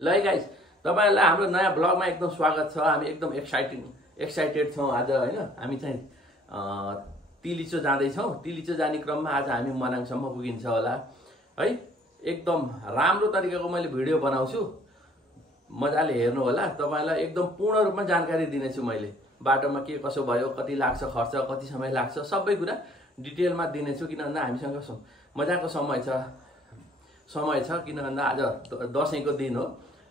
ल गाइस तपाईहरुलाई हाम्रो नयाँ ब्लगमा एकदम स्वागत छ। हामी एकदम एक्साइटेड छौं आज हैन। हामी चाहिँ तिलिचो जाँदै छौं। तिलिचो जाने क्रममा आज हामी मनाङसम्म पुगिन्छ होला है। एकदम राम्रो तरिकाको मैले भिडियो बनाउँछु, मजाले हेर्नु होला। तपाईलाई एकदम पूर्ण रूपमा जानकारी दिनेछु मैले। बाटोमा के कसो भयो, कति लाग्छ खर्च, कति समय लाग्छ, सबै कुरा डिटेलमा दिनेछु। किन भन्दा हामीसँग मजाको समय छ। किन भन्दा आज दशैंको दिन हो।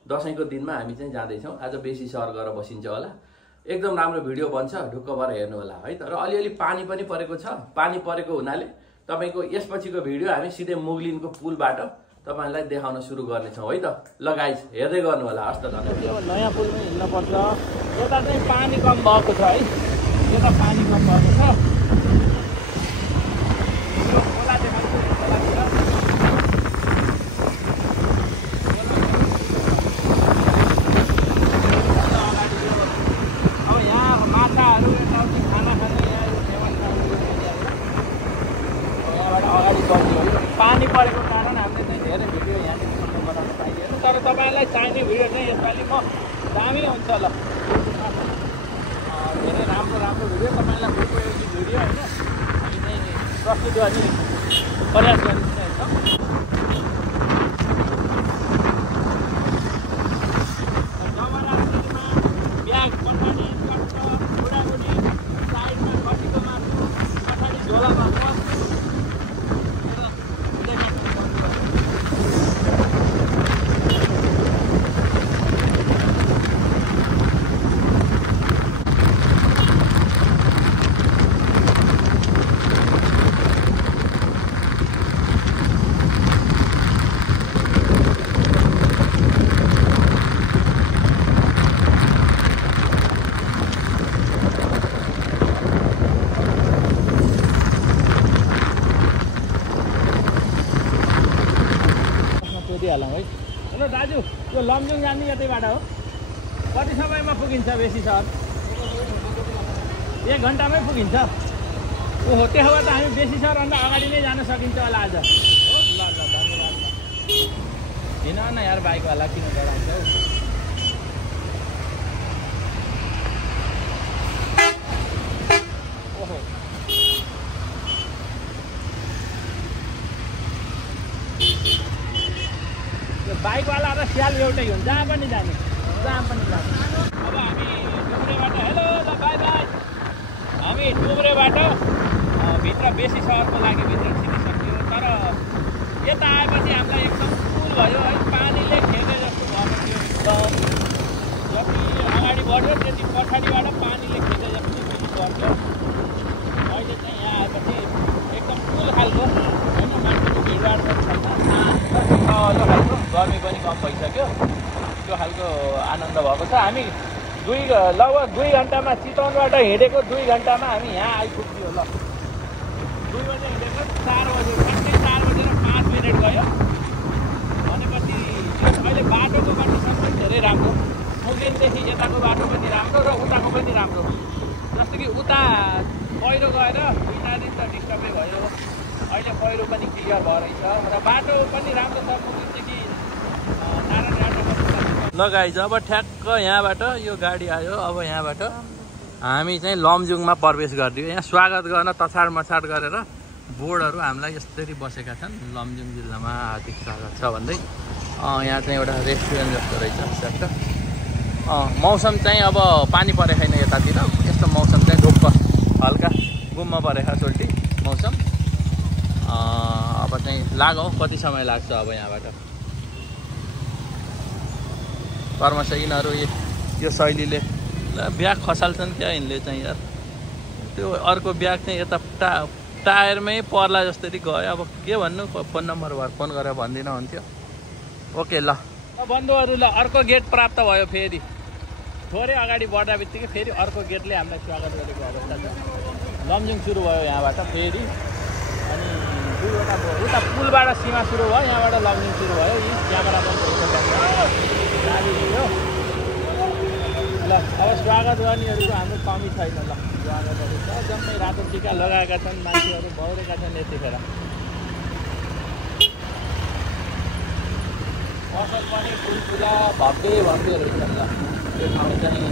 दशैंको दिनमा हामी चाहिँ जाँदै छौं। आज बेसी सहर गएर बसिन्छ होला। एकदम राम्रो भिडियो बन्छ, ढुक्क भएर हेर्नु होला है। तर अलिअलि पानी पनि परेको छ। पानी परेको हुनाले तपाईको यसपछिको भिडियो हामी सिधै मुगलिनको पुलबाट तपाईहरुलाई देखाउन सुरु गर्ने छौं है त। ल गाइस हेर्दै गर्नु होला। हस्त धन्यवाद। नयाँ पुलमा हिँड्न पर्छ। यता चाहिँ पानी कम भएको छ है। यता पानी कम भएको छ। पानी परेको कारण हामीले चाहिँ धेरै भिडियो यहाँनिर बनाउन पाइएन। तर तपाईहरुलाई चाहिने भिडियो चाहिँ यसपालि म दामी हुन्छ ल। धेरै राम्रो भिडियो तपाईहरुलाई उपयोगी भिडियो हैन हामी चाहिँ प्रस्तुत गर्ने प्रयास गरिरहेछौँ। ब्याग पछाडि बुढाबुढी साइडमा कतिको मार्नु पछाडि झोलामा है। हेलो दाजु, यो लमजुङ जाने यतैबाट हो? कति समयमा पुगिन्छ बेसी सहर? 1 घन्टामै पुगिन्छ। ओहो, त्यहाँबाट हामी बेसी सहरभन्दा अगाडि नै जान सकिन्छ होला आज। ल धन्यवाद। हिँड न यार, बाइकवाला किन डराउँछौ? ओहो, बाइकवाला र स्याल एउटै हुन्छ, जहाँ पनि जाने। अब हामी टुब्रेबाट हेलो ल बाई बाई। हामी टुब्रेबाट भित्र बेसी सहरको लागि भित्र छिरिसक्यो। तर यता आएपछि हामीलाई एकदम कुल भयो है। पानीले खेले जस्तो भएको थियो एकदम। जति अगाडि बढ्यो त्यति पछाडिबाट पानीले खेले जस्तो पनि बढ्यो। अहिले चाहिँ यहाँ आएपछि एकदम कुल खालको होइन, मान्छेको भिडभाड पनि छैन, यो खालको गर्मी पनि कम भइसक्यो। त्यो खालको आनन्द भएको छ। हामी लगभग 2 घन्टामा चितवनबाट हिँडेको 2 घन्टामा हामी यहाँ आइपुग्यो। ल 2 बजे हिँडेको 4 बजे 4 बजेर 5 मिनट गयो भनेपछि अहिले बाटोको कन्डिसन पनि धेरै राम्रो। मुगलिनदेखि यताको बाटो पनि राम्रो र उताको पनि राम्रो। जस्तो कि उता पहिरो गएर 2 दिन त डिस्टर्बै भयो। अहिले पहिरो पनि क्लियर भएछ र बाटो पनि राम्रो छ। मुगलिनदेखि ल गाइज, अब ठ्याक्क यहाँबाट यो गाडी आयो। अब यहाँबाट हामी चाहिँ लमजुङमा प्रवेश गरिदियो। यहाँ स्वागत गर्न तछाड मछाड गरेर बोर्डहरू हामीलाई यसरी बसेका छन्। लमजुङ जिल्लामा हार्दिक स्वागत छ भन्दै। यहाँ चाहिँ एउटा रेस्टुरेन्ट जस्तो रहेछ ट्याक्क। मौसम चाहिँ अब पानी परे छैन यतातिर। यस्तो मौसम चाहिँ ढुक्क हल्का गुम्म परेको सोल्टी मौसम। अब चाहिँ लागौँ, कति समय लाग्छ अब यहाँबाट। कर्मचारीहरू यो शैलीले ब्याग खसाल्छन् क्या यिनले चाहिँ यार। त्यो अर्को ब्याग चाहिँ यता टायरमै पर्ला जस्तै गयो। अब के भन्नु, फोन नम्बर भएर फोन गरेर भनिदिन हुन्थ्यो। ओके ल बन्धुहरू, ल अर्को गेट प्राप्त भयो। फेरि थोरै अगाडि बढ्दा बित्तिकै फेरि अर्को गेटले हामीलाई स्वागत गरेको अवस्था छ। लमजुङ सुरु भयो यहाँबाट फेरि। अनि दुईवटा उता पुलबाट सीमा सुरु भयो, यहाँबाट लमजुङ सुरु भयो। यी क्यामेरा गाडी हो। ल अब स्वागत गर्नेहरूको हाम्रो कमी छैन। ल स्वागतहरू छ। जम्मै रातो टिका लगाएका छन् मान्छेहरू, भौरेका छन् यतिखेर। पसल पनि फुल पूजा भव्य रहेछ ल। त्यो ठाउँ चाहिँ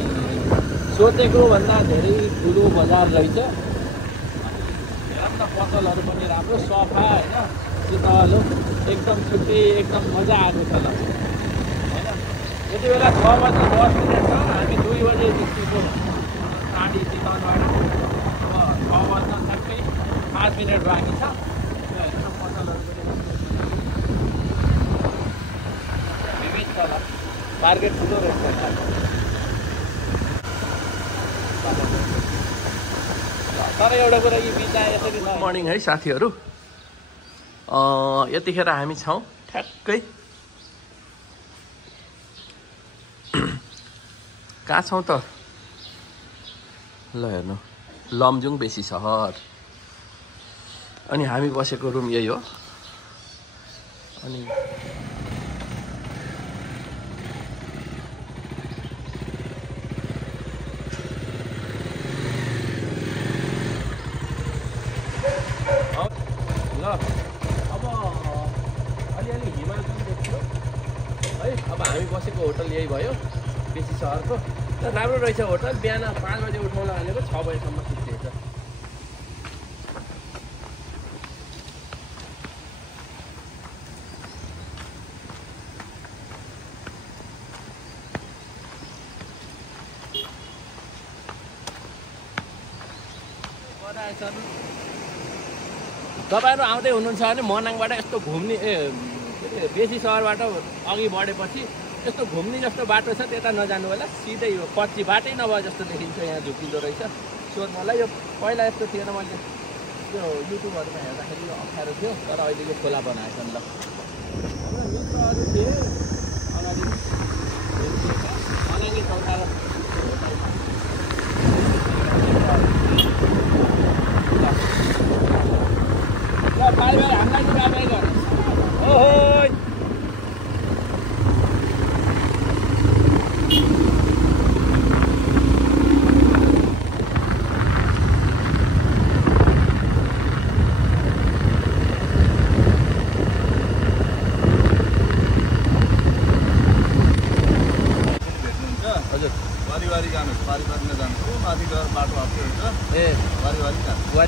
सोचेको भन्दा धेरै ठुलो बजार रहेछ। हेरौँ न पसलहरू पनि राम्रो सफा होइन, शीतल एकदम छुट्टी, एकदम मजा आएको छ ल होइन। यति बेला 6:10 छ, हामी 2 बजे निस्केको टाढी चितवनबाट। अब 6:00 ठ्याक्कै 5 मिनट बाँकी छ। पसलहरू पनि विविध छ ल, मार्केट ठुलो रहेछ। तर एउटा कुरा यी बिचमा यसरी गुड मर्निङ है साथीहरू। यतिखेर हामी छौँ ठ्याक्कै कहाँ छौँ त ल हेर्नु, लमजुङ बेसी सहर। अनि हामी बसेको रुम यही हो। अनि ल अब अलिअलि हिमाल पनि देखियो है। अब हामी बसेको होटल यही भयो, बेसी सहरको। तर राम्रो रहेछ होटल। बिहान 5 बजे उठाउला भनेको 6 बजेसम्म छुट्टिएछ। तपाईँहरू आउँदै हुनुहुन्छ भने मनाङबाट यस्तो घुम्ने बेसी सहरबाट अघि बढेपछि यस्तो घुम्ने जस्तो बाटो छ, त्यता नजानु होला। सिधै यो कच्ची बाटै नभए जस्तो देखिन्छ। यहाँ झुकिँदो रहेछ। सोध्नुलाई यो पहिला यस्तो थिएन। मैले त्यो युट्युबहरूमा हेर्दाखेरि यो अप्ठ्यारो थियो, तर अहिले यो खोला बनाएछन् ल। हाम्रो मित्रहरू थिए अगाडि मनाङी संसार बाई हामीलाई कुरा बाई गर। ओहो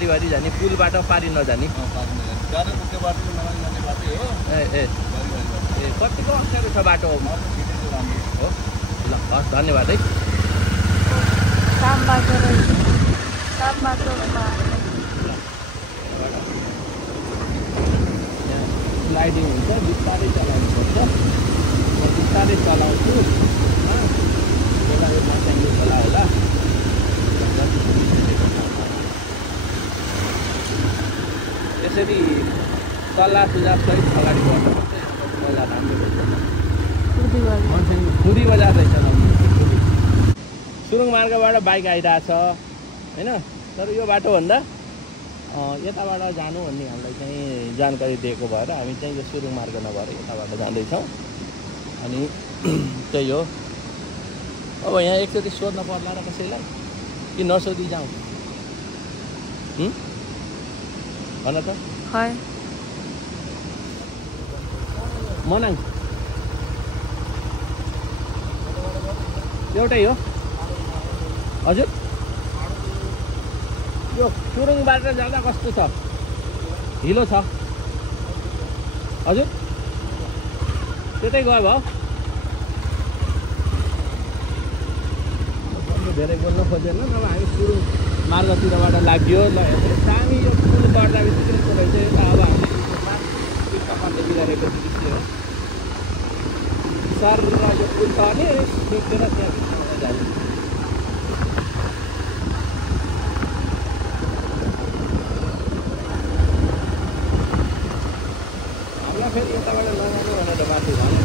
वारी जाने पुलबाट पारी नजाने। कतिको अप्ठ्यारो छ बाटो हो। ल हस्, धन्यवाद है। स्लाइडिङ हुन्छ, बिस्तारै चलाउनुपर्छ। म बिस्तारै चलाउँछु। एउटा मान्छे खोला होला। यसरी सल्लाह सुझाव सहित अगाडि बढ्नु बजार राम्रो रहेछ। खुदी बजार रहेछ। सुरुङ मार्गबाट बाइक आइरहेछ होइन। तर यो बाटोभन्दा यताबाट जानु भन्ने हामीलाई चाहिँ जानकारी दिएको भएर हामी चाहिँ यो सुरुङ मार्ग नभएर यताबाट जाँदैछौँ। अनि त्यही हो। अब यहाँ एकचोटि सोध्न पर्ला र कसैलाई, कि नसोधी जाउँ भन त। मनाङ एउटै हो हजुर। यो सुरुङबाट जाँदा कस्तो छ? हिलो छ हजुर? त्यतै गयो भयो। धेरै बोल्न खोजेन। अब हामी सुरुङ मार्गतिरबाट लाग्यो ल। दामी यो पुल बढ्दा बित्तिकै रहेछ यता। अब हामी देखिरहेको दृश्य हो। सर र यो पुल त अनि देख्दैन त्यहाँ भित्रबाट जाने। हामीलाई फेरि यताबाट नजानु भनेर माथि भन्नु।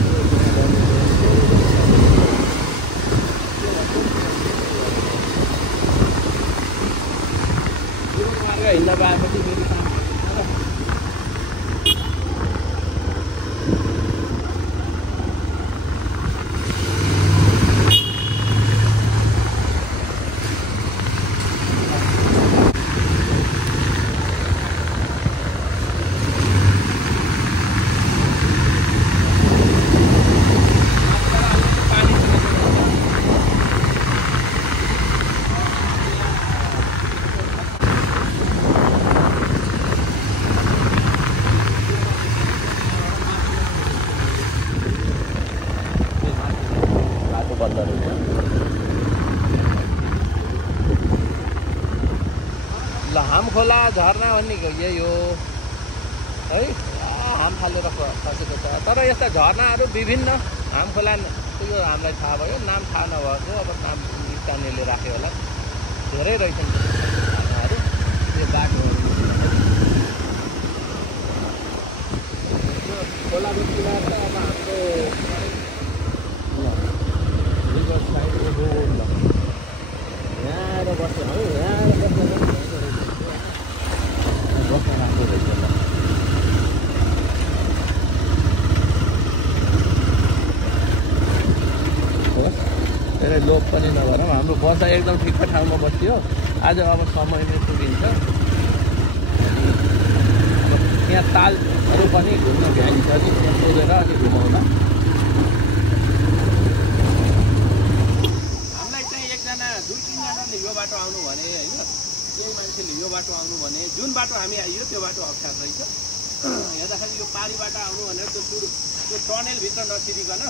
हिँड्न पाएपछि फेरि काम 15 रुपियाँ। ल हामखोला झरना भन्ने यही हो है। हाम फालेर खसेको छ। तर यस्ता झरनाहरू विभिन्न हामखोला यो हामीलाई थाहा भयो, नाम थाहा नभएको अब नाम स्थानीयले राख्यो होला। धेरै रहेछन् झरनाहरू। त्यो बाटोहरू खोलाको किनार त अब हाम्रो रिभर साइड रोड ल यहाँ आएर बस्यो है। यहाँ आएर बस्न राम्रो रहेछ ल। धेरै लोभ पनि नगरौँ। हाम्रो बस एकदम ठिकको ठाउँमा बस्यो आज। अब समयमै पुगिन्छ। यहाँ तालहरू पनि घुम्न भ्याइन्छ कि सोधेर अनि घुमाउला। हामीलाई चाहिँ एकजना 2-3जनाले यो बाटो आउनु भने होइन, केही मान्छेले यो बाटो आउनु भने जुन बाटो हामी आइयो त्यो बाटो अप्ठ्यारो रहेछ। हेर्दाखेरि यो पारीबाट आउनु भनेर त्यो टनेलभित्र नसिरिकन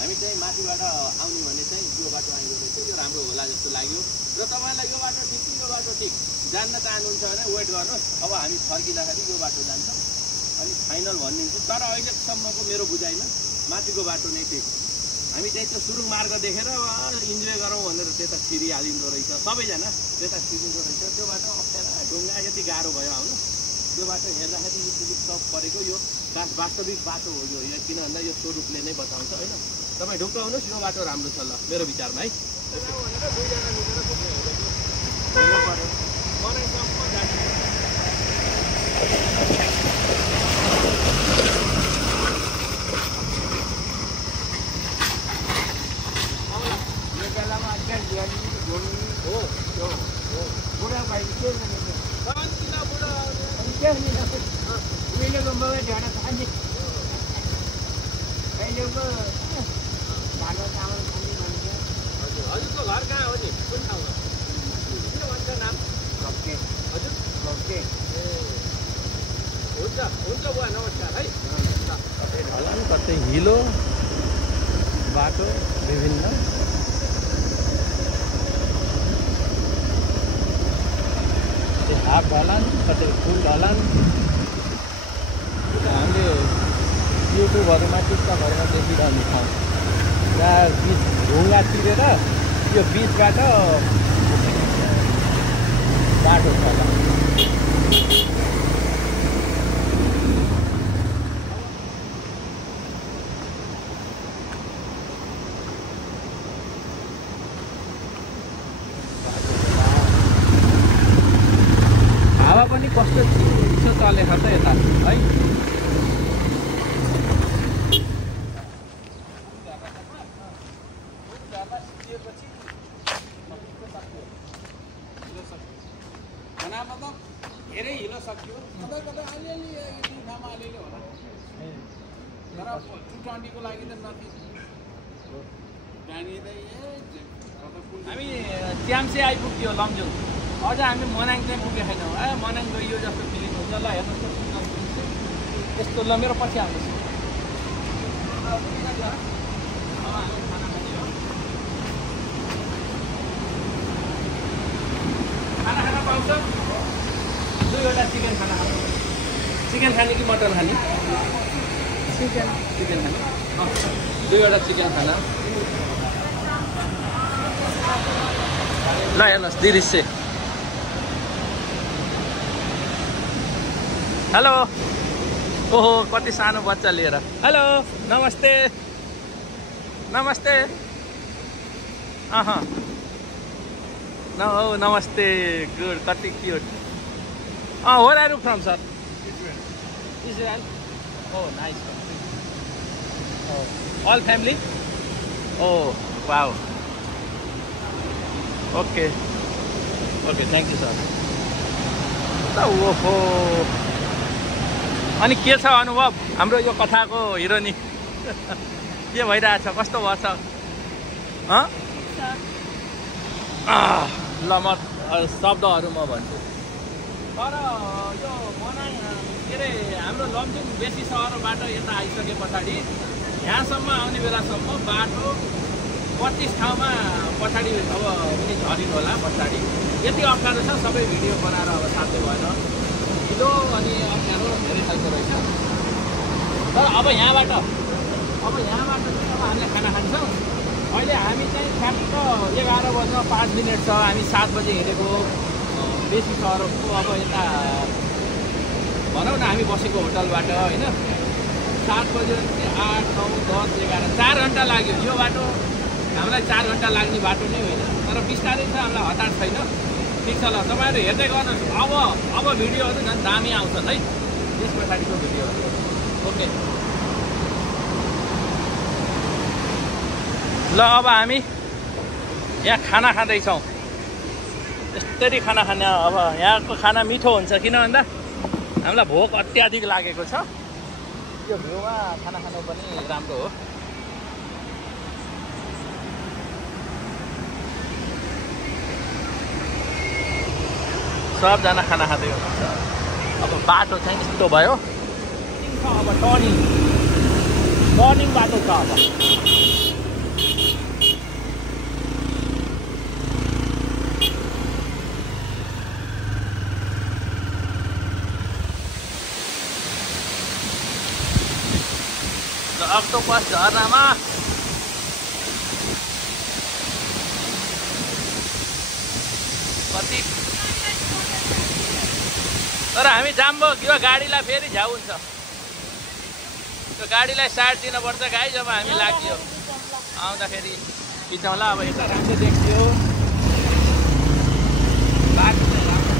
हामी चाहिँ माथिबाट आउनु भने चाहिँ यो बाटो आइयो रहेछ। यो राम्रो होला जस्तो लाग्यो। र तपाईँलाई यो बाटो ठिक कि यो बाटो ठिक जान्न चाहनुहुन्छ भने वेट गर्नुहोस्। अब हामी फर्किँदाखेरि यो बाटो जान्छौँ अनि फाइनल भनिदिन्छु। तर अहिलेसम्मको मेरो बुझाइमा माथिको बाटो नै ठिक। हामी चाहिँ त्यो सुरुङ मार्ग देखेर इन्जोय गरौँ भनेर त्यता छिरिहालिँदो रहेछ। सबैजना त्यता छिरिँदो रहेछ। त्यो बाटो अप्ठ्यारो ढुङ्गा यति गाह्रो भयो आउनु। यो बाटो हेर्दाखेरि यो सब परेको यो वास्तविक बाटो हो यो। किन भन्दा यो स्वरूपले नै बताउँछ होइन। तपाईँ ढुक्क हुनुहोस्। यो बाटो राम्रो छ ल मेरो विचारमा है। हजुरको घर कहाँ हो नि? कुन ठाउँमा? के भन्छ नाम? लप्के। हजुर लप्के। ए हुन्छ हुन्छ बुवा नमस्कार है। कतै ढलान कतै हिलो बाटो विभिन्न। हाफ ढलान कतै फुल ढलान। हामीले युट्युबहरूमा टिकटकहरूमा देखिरहने ठाउँ त्यहाँ बिच ढुङ्गा चिरेर यो बिचबाट बाटो छ होला। हावा पनि कस्तो चिसो चलेको छ यता है। धेरै हिलो सक्यो। कता कता अलिअलि ठाउँमा अलिअलि होला। तर 220 को लागि त नथी। हामी च्याम्से आइपुग्यो लमजुङ। अझ हामी मनाङ चाहिँ पुगेको छैनौँ। मनाङ गइयो जस्तो फिलिङ हुन्छ। ल हेर्नुहोस् यस्तो। ल मेरो पछि आउनुहोस्। खाना खाना पाउँछ? 2वटा चिकन खाना खानु। चिकन खाने कि मटन खाने? चिकन खाने। 2वटा चिकन खाना। ल हेर्नुहोस् दृश्य। हेलो। ओहो कति सानो बच्चा लिएर। हेलो नमस्ते नमस्ते। Oh, namaste. Good. Kati cute. Where are you from, sir? Israel. Oh, nice. Oh, all family? Oh, wow. Okay. Okay, thank you, sir. ओहो अनि के छ अनुभव हाम्रो यो कथाको हिरोनी के भइरहेछ कस्तो भछ ल म शब्दहरू म भन्छु तर यो मनाङ के अरे हाम्रो लमजुङ बेसी सहरबाट यता आइसके पछाडि यहाँसम्म आउने बेलासम्म बाटो 25 ठाउँमा पछाडि अब पनि झरिनु होला पछाडि। यति अप्ठ्यारो छ, सबै भिडियो बनाएर अब साध्य भएन। ढिलो अनि अप्ठ्यारो धेरै खालको रहेछ। तर अब यहाँबाट चाहिँ अब हामीले खाना खान्छौँ। अहिले हामी चाहिँ ठ्याक्क 11 बज्न 5 मिनट छ। हामी 7 बजे हिँडेको, बेसी सहरको अब यता भनौँ न हामी बसेको होटलबाट होइन 7 बजे 8, 9, 10, 11 4 घन्टा लाग्यो। यो बाटो हामीलाई 4 घन्टा लाग्ने बाटो नै होइन, तर बिस्तारै छ, हामीलाई हतार छैन। ठिक छ ल, तपाईँहरू हेर्दै गर्नुहोस्। अब भिडियोहरू झन् दामी आउँछन् है त्यस पछाडिको भिडियोहरू। ओके ल, अब हामी यहाँ खाना खाँदैछौँ। यसरी खाना खाने, अब यहाँको खाना मिठो हुन्छ किन भन्दा हामीलाई भोक अत्याधिक लागेको छ। यो भ्यूमा खाना खानु पनि राम्रो हो। सबजना खाना खाँदै हुनुहुन्छ। अब बाटो चाहिँ यस्तो भयो, अब टर्निङ बाटो छ। अब अक्टोपस झरनामा कति, तर हामी जाम्बो यो गाडीलाई फेरि झ्याउ हुन्छ। त्यो गाडीलाई साइड दिनुपर्छ गाई। जब हामी लाग्यो आउँदाखेरि बिचौँला। अब यता राम्रो देख्थ्यो बाटो चाहिँ राम्रो।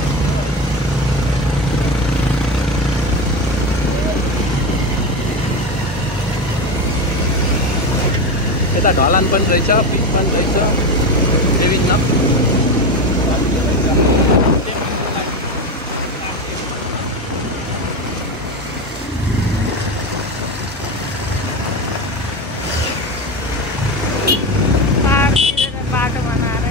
यता ढलान पनि रहेछ, पिच पनि रहेछ, विभिन्न बाटो बनाएर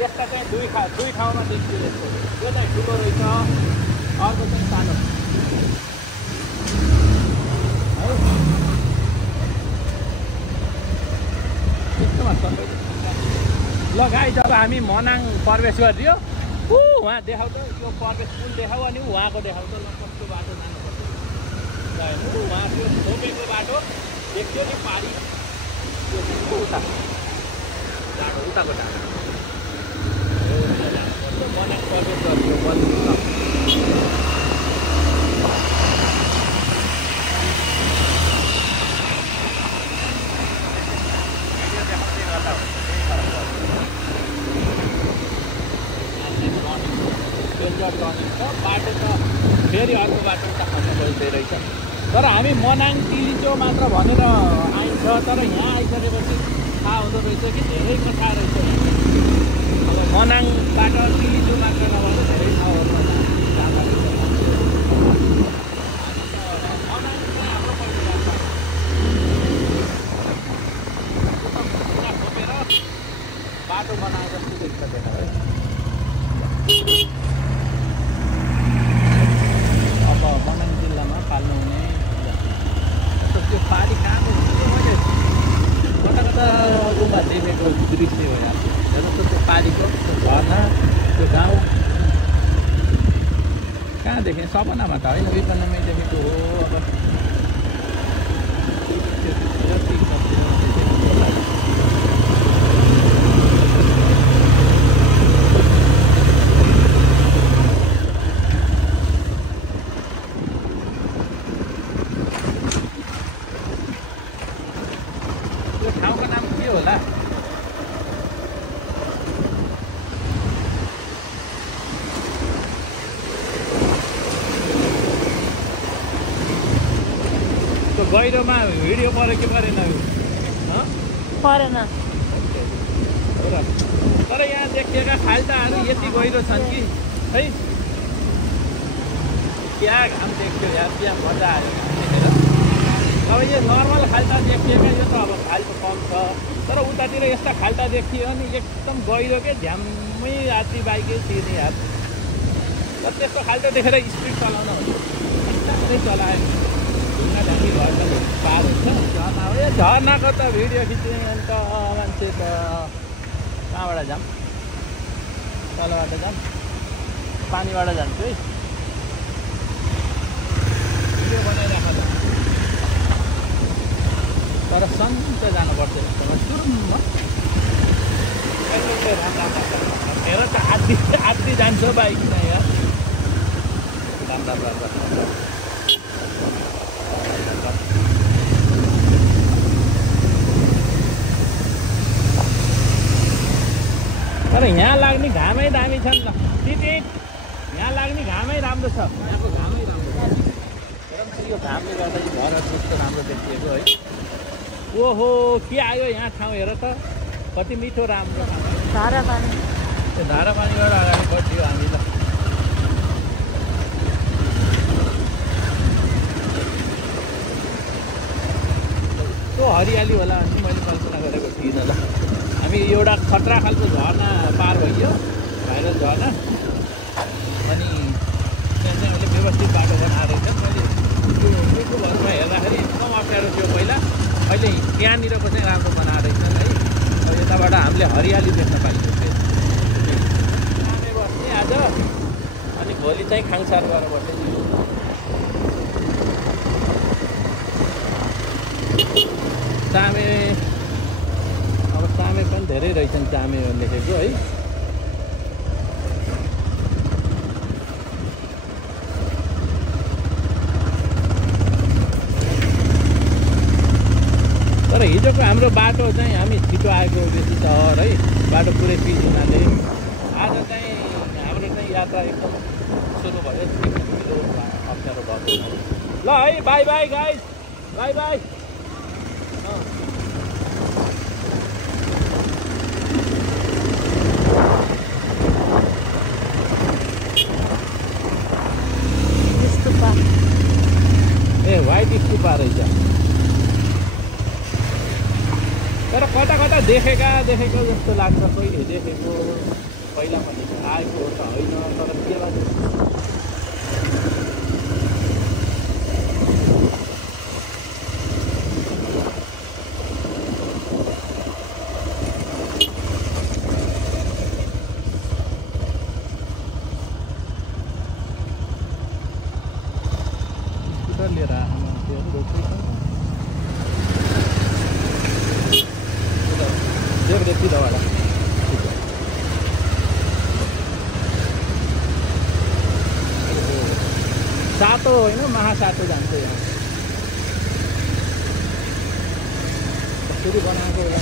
यस्ता चाहिँ दुई ठाउँमा देखियो। यस्तो यो चाहिँ ठुलो रहेछ, अर्को चाहिँ सानो है। यस्तोमा सबै ल गाई। जब हामी मनाङ प्रवेश गरिदियो, उहाँ देखाउ त, यो प्रवेश पुल देखाऊ अनि उहाँको देखाउ त। ल कस्तो बाटो जानुपर्छ उहाँ त्यो छोपेको बाटो देख्यो नि पारी, त्यो उता जाडो उताको जाडो मनाङ प्रवेश गरियो बन्द। बाटो त फेरि अर्को बाटो उता खस्नु खोज्दै रहेछ। तर हामी मनाङ तिलिचो मात्र भनेर आइन्छ, तर यहाँ आइसकेपछि थाहा हुँदो रहेछ कि धेरै कथा रहेछ। अब मनाङबाट तिलिचो मात्र नभएर धेरै ठाउँहरूमा जाँदा रहेछ। मनाङ चाहिँ हाम्रो पहिला खोपेर बाटो बनाए जस्तो देख्छ त्यता है। अब मनाङ जिल्लामा पाल्नुहुने त्यो पारी कहाँको मैले कता कता गुम्बा देखेको दृश्य हो यहाँ। जस्तो त्यो पारीको झरना, त्यो गाउँ कहाँ देखेँ? सपनामा त होइन, विपन्नमै देखेको हो। अब त्यो ठाउँको नाम के होला? गहिरोमा भिडियो पऱ्यो कि परेन? परेन। तर यहाँ देखिएका खाल्टाहरू यति गहिरो छन् कि है, क्या घाम देख्यो यार, क्या मजा आयो देखेर। अब यो नर्मल खाल्टा देखिएका यो त अब खाल्टो कम छ तर उतातिर यस्ता खाल्टा देखियो भने एकदम गहिरो के झ्याम्मै यात्री बाइकै तिर्ने यार तर त्यस्तो खाल्टो देखेर स्पिड चलाउन हुन्छ चलायो ढुङ्गा ढाङ्गी घर पनि पार हुन्छ झर्ना हो यो झर्नाको त भिडियो खिच्ने अन्त मान्छे त कहाँबाट जाऊँ तलबाट जाऊँ पानीबाट जान्छु है भिडियो बनाइराख तर सन्चो जानुपर्छ सुरुमा हेर त आधी जान्छ बाइक नै यार राम्रो तर यहाँ लाग्ने घामै दामी छ नि त दिदी यहाँ लाग्ने घामै राम्रो छ यहाँको घामै राम्रो यो घामले गर्दा चाहिँ घरहरू त्यस्तो राम्रो देखिएको है ओहो के आयो यहाँ ठाउँ हेर त कति मिठो राम्रो ठाउँ धारा पानी त्यो धारा पानीबाट अगाडि बढ्थ्यो हामी त त्यो हरियाली होला भने मैले कल्पना गरेको थिइनँ ल हामी एउटा खतरा खालको झर्ना पार भइयो भाइरल झर्ना अनि त्यहाँ चाहिँ अहिले व्यवस्थित बाटो बनाएर रहेछ मैले त्यो युट्युबहरूमा हेर्दाखेरि एकदम अप्ठ्यारो थियो पहिला अहिले त्यहाँनिरको चाहिँ राम्रो बनाएर रहेछन् है अब यताबाट हामीले हरियाली देख्न पाइयो चामे बस्ने आज अनि भोलि चाहिँ खाङसार गरेर बस्ने चामे अब चामे पनि धेरै रहेछन् चामे लेखेको है तर हिजोको हाम्रो बाटो चाहिँ हामी छिटो आएको बेसी सहर है बाटो पुरै पिच हुनाले आज चाहिँ हाम्रो चाहिँ यात्रा एकदम सुरु भयो ढिलो अप्ठ्यारो भएको ल है by by guys by by a white stupa रहेछ तर कता कता देखेको जस्तो लाग्छ कहिले देखेको पहिला पनि आएको त होइन तर के लाग्छ स्कुटर लिएर देख देखी दवाला सातो होइन महासातो जान्छ यहाँ कसरी बनाएको होला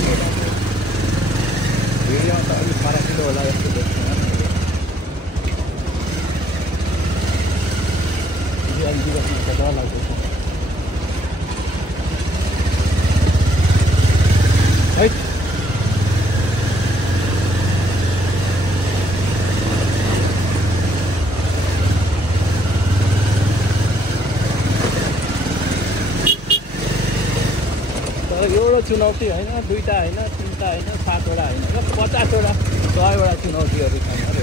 भिडियोमा त अलिक फराकिलो होला जस्तो देख्छ अलिक बस्नु त डर लाग्दैछ है एउटा चुनौती होइन दुईवटा होइन तिनवटा होइन 7वटा होइन 50वटा 100वटा चुनौतीहरू छन् अरे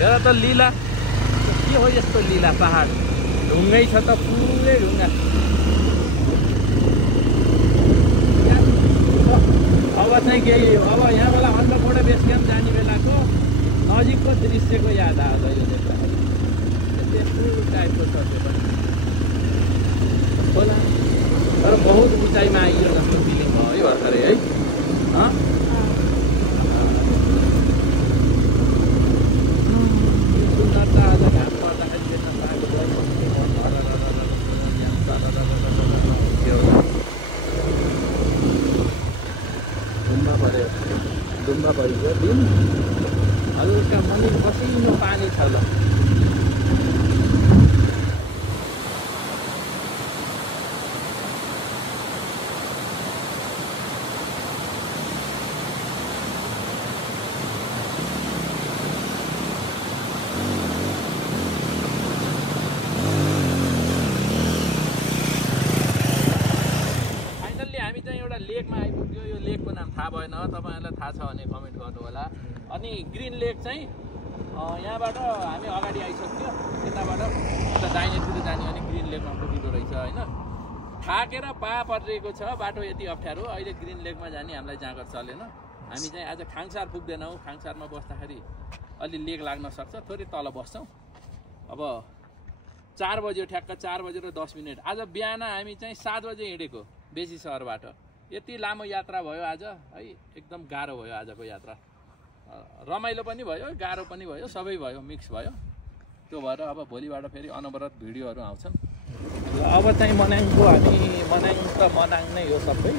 हेर त लीला के हो यस्तो लीला पहाड ढुङ्गै छ त पुरै ढुङ्गा अब चाहिँ केही अब यहाँबाट अन्नपूर्ण बेस क्याम्प जाने बेलाको नजिकको दृश्यको याद आउँछ यो देख्दाखेरि त्यस्तो टाइपको छ त्यो पनि होला तर बहुत उचाइमा आइयो जस्तो फिलिङ भयो है भर्खरै है सुन्दरता आज घाम पर्दाखेरि देख्न पाएको गुम्बा परेको दिन हल्का मन्दिर मसिनो पानी छ ल लेकमा आइपुग्यो। यो लेकको नाम थाहा भएन, तपाईँहरूलाई थाहा छ भने कमेन्ट गर्नु होला। अनि ग्रिन लेक चाहिँ यहाँबाट हामी अगाडि आइसक्यो, यताबाट उता दाहिनेतिर जाने अनि ग्रिन लेकमा पुगिँदो रहेछ होइन। थाकेर परिरहेको छ, बाटो यति अप्ठ्यारो। अहिले ग्रिन लेकमा जाने हामीलाई जाँगर चलेन। हामी चाहिँ आज खाङसार पुग्दैनौँ। खाङसारमा बस्दाखेरि अलि लेक लाग्न सक्छ, थोरै तल बस्छौँ। अब 4 बज्यो, ठ्याक्क 4 बजेर 10 मिनट। आज बिहान हामी चाहिँ 7 बजे हिँडेको बेसी सहरबाट। यति लामो यात्रा भयो आज है, एकदम गाह्रो भयो आजको यात्रा। रमाइलो पनि भयो, गाह्रो पनि भयो, सबै भयो, मिक्स भयो। त्यो भएर अब भोलिबाट फेरि अनवरत भिडियोहरू आउँछन्। अब चाहिँ मनाङको हामी मनाङ नै हो सबै।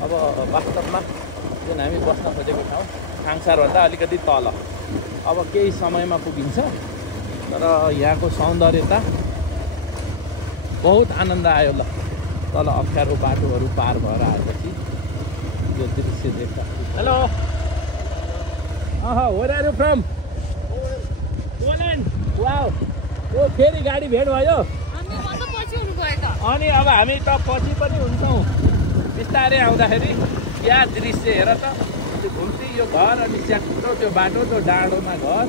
अब वास्तवमा जुन हामी बस्न खोजेको ठाउँ खाङसारभन्दा अलिकति तल। अब केही समयमा पुगिन्छ, तर यहाँको सौन्दर्यता बहुत आनन्द आयो। ल तल अप्ठ्यारो बाटोहरू पार भएर आएपछि यो दृश्य देख्दा। Hello, where are you from? Poland. Wow, ओ फेरि गाडी भेट भयो। अनि अब हामी त पछि पनि हुन्छौँ बिस्तारै आउँदाखेरि। या दृश्य हेर त, त्यो घुम्ती यो घर अनि स्याक्रो त्यो बाटो, त्यो डाँडोमा घर।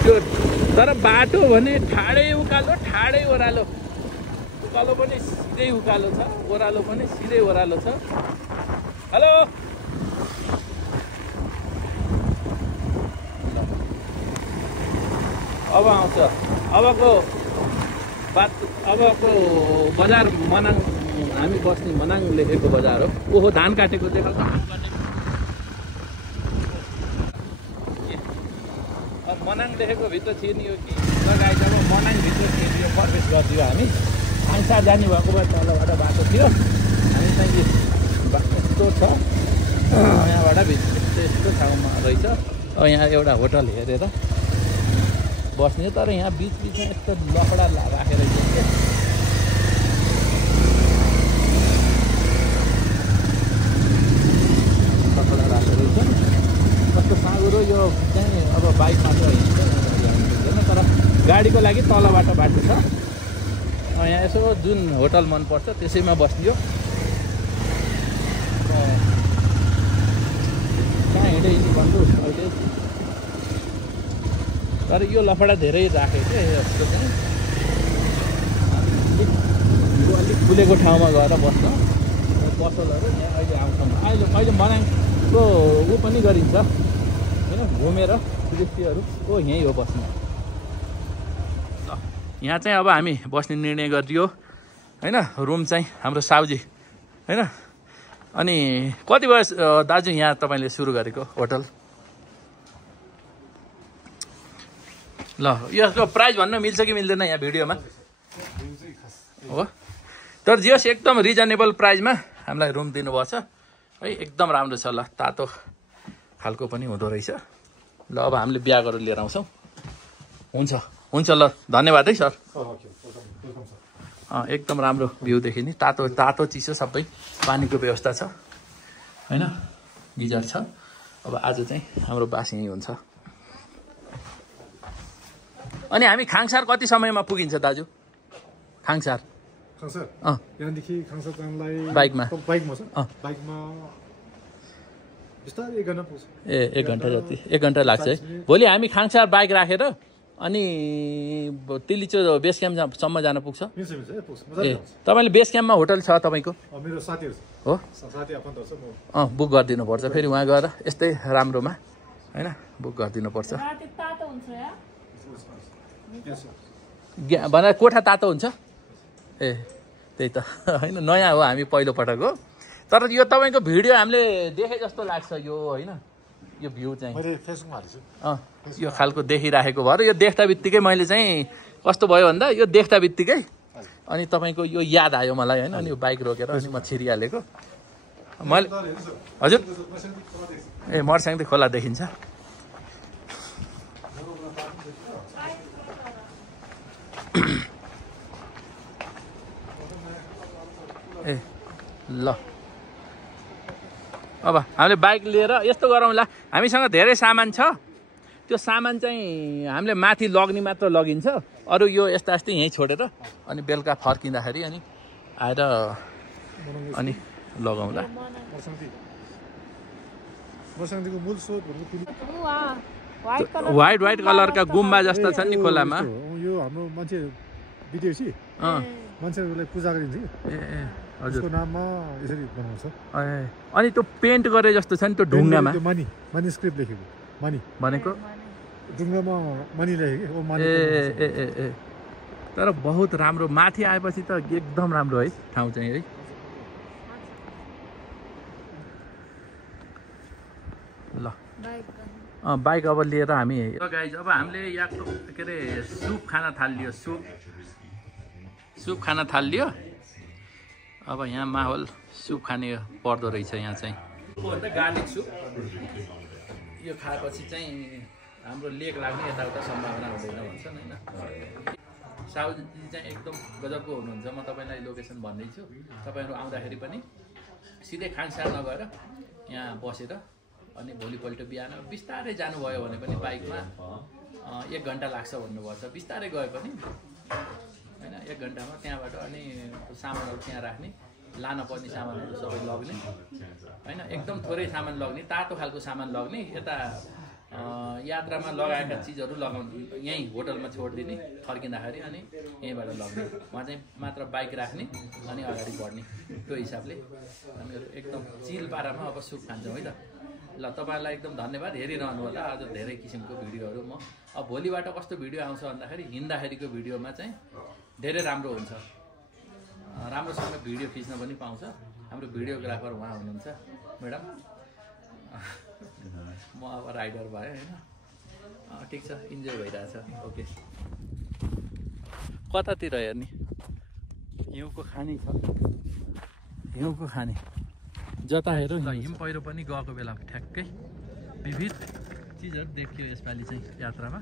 त्यो तर बाटो भने ठाडै उकालो, ठाडै ओह्रालो। उकालो पनि सिधै उकालो छ, ओह्रालो पनि सिधै ओह्रालो छ। हेलो, अब आउँछ अबको बजार मनाङ। हामी बस्ने मनाङ लेखेको बजार हो। ओहो, धान काटेको देखा। मनाङ लेखेको भित्र छिर्नियो कि लगाए जब मनाङभित्र छिर्नियो प्रवेश गरिदियो। हामी खाङसार जाने भएको भए तलबाट बाटो थियो। हामी चाहिँ यस्तो छ, यहाँबाट यस्तो ठाउँमा रहेछ। अब यहाँ एउटा होटल हेरेर बस्ने, तर यहाँ बिचबिचमा यस्तो लफडा राखेर कस्तो साँगुरो। यो चाहिँ अब बाइक मात्र हिँड्छ, तर गाडीको लागि तलबाट बाटो छ। यहाँ यसो जुन होटल मनपर्छ त्यसैमा बस्दियो। कहाँ हिँड्यो यिनी भन्नु अहिले। तर यो लफडा धेरै राख्यो क्या यस्तो चाहिँ। अलिक खुलेको ठाउँमा गएर बस्न पसलहरू यहाँ अहिले आउँछौँ। अहिले मनाङको ऊ पनि गरिन्छ होइन, घुमेर दृश्यहरू। यहीँ हो बस्नु। यहाँ चाहिँ अब हामी बस्ने निर्णय गरिदियो होइन। रुम चाहिँ हाम्रो साउजी होइन। अनि कति बजे दाजु यहाँ तपाईँले सुरु गरेको होटल? ल यसको प्राइस भन्न मिल्छ कि मिल्दैन यहाँ भिडियोमा हो? तर जियोस् एकदम रिजनेबल प्राइसमा हामीलाई रुम दिनुभएको छ है। एकदम राम्रो छ। ल तातो खालको पनि हुँदो रहेछ। ल अब हामीले ब्यागहरू लिएर आउँछौँ। हुन्छ ल, धन्यवाद है सर। एकदम राम्रो भ्यू देखिने, तातो चिसो सबै। पानीको व्यवस्था छ होइन, गिजर छ। अब आज चाहिँ हाम्रो बास यहीँ हुन्छ। अनि हामी खाङसार कति समयमा पुगिन्छ दाजु? खाङसार यहाँदेखि खाङसार जानलाई बाइकमा बिस्तारै 1 घन्टा पुग्छ। 1 घन्टा जति, 1 घन्टा लाग्छ है। भोलि हामी खाङसार बाइक राखेर अनि तिलीचो बेस क्याम्पसम्म जान पुग्छ। तपाईँले बेस क्याम्पमा होटल छ तपाईँको? मेरो साथीहरू हो, बुक गरिदिनु पर्छ फेरि उहाँ गएर यस्तै राम्रोमा होइन, बुक गरिदिनु पर्छ। भनेर कोठा तातो हुन्छ। त्यही त होइन, नयाँ हो, हामी पहिलोपटक हो। तर यो तपाईँको भिडियो हामीले देखे जस्तो लाग्छ यो होइन। यो भ्यू चाहिँ यो खालको देखिराखेको भएर यो देख्दा बित्तिकै मैले चाहिँ कस्तो भयो भन्दा यो देख्दा बित्तिकै अनि तपाईँको यो याद आयो मलाई होइन। अनि यो बाइक रोकेर अनि म छिरिहालेको मैले। हजुर, मर्स्याङ खोला देखिन्छ। ल अब हामीले बाइक लिएर यस्तो गरौँला, हामीसँग धेरै सामान छ। त्यो सामान चाहिँ हामीले माथि लग्ने मात्र लगिन्छ, अरू यो यस्ता यस्तै यहीँ छोडेर अनि बेलुका फर्किँदाखेरि अनि आएर अनि लगाउँला। मर्साङदेखिको मूल स्रोत भनेको व्हाइट कलरका गुम्बा जस्तो छ नि खोलामा। यो हाम्रो मान्छे विदेशी मान्छेहरूलाई पूजा गरिन्छ कि हजुरको नाममा यसरी बनाउँछ। अनि त्यो पेन्ट गरे जस्तो छ नि त्यो ढुङ्गामा, मनी स्क्रिप्ट लेखेको मनी भनेको ढुङ्गामा मनी लेखेको ओ मनी। तर बहुत राम्रो, माथि आएपछि त एकदम राम्रो है ठाउँ चाहिँ है। ल बाइक अब लिएर हामी गाइज अब हामीले यहाँको के अरे सुप खान थालियो। सुप खान थालियो। अब यहाँ माहौल सुप खाने पर्दो रहेछ यहाँ चाहिँ। गार्लिक सुप यो खाएपछि चाहिँ हाम्रो लेक लाग्ने यताउता सम्भावना हुँदैन भन्छन् होइन। साहुजी चाहिँ एकदम गजबको हुनुहुन्छ। म तपाईँलाई लोकेसन भन्दैछु, तपाईँहरू आउँदाखेरि पनि सिधै खानसार नगएर यहाँ बसेर अनि भोलिपल्ट बिहान बिस्तारै जानुभयो भने पनि बाइकमा 1 घन्टा लाग्छ भन्नुभएको छ। बिस्तारै गए पनि होइन 1 घन्टामा त्यहाँबाट अनि सामानहरू त्यहाँ राख्ने, लान पर्ने सामानहरू सबै लग्ने होइन। एकदम थोरै सामान लग्ने, तातो खालको सामान लग्ने, यता यात्रामा लगाएका चिजहरू लगाउनु यहीँ होटलमा छोडिदिने फर्किँदाखेरि अनि यहीँबाट लग्ने। उहाँ चाहिँ मात्र बाइक राख्ने अनि अगाडि बढ्ने। त्यो हिसाबले हामीहरू एकदम चिल पारामा अब सुप खान्छौँ है त। ल तपाईँहरूलाई एकदम धन्यवाद हेरिरहनु होला। अझ धेरै किसिमको भिडियोहरू म अब भोलिबाट कस्तो भिडियो आउँछ भन्दाखेरि हिँड्दाखेरिको भिडियोमा चाहिँ धेरै राम्रो हुन्छ, राम्रोसँग भिडियो खिच्न पनि पाउँछ। हाम्रो भिडियोग्राफर उहाँ हुनुहुन्छ म्याडम, म अब राइडर भएँ होइन। ठिक छ, इन्जोय भइरहेछ। ओके, कतातिर हेर्ने हिउँको खानी छ, हिउँको खानी जता हेरौँ हिम पहिरो पनि गएको बेला ठ्याक्कै विविध चिजहरू देखियो यसपालि चाहिँ यात्रामा।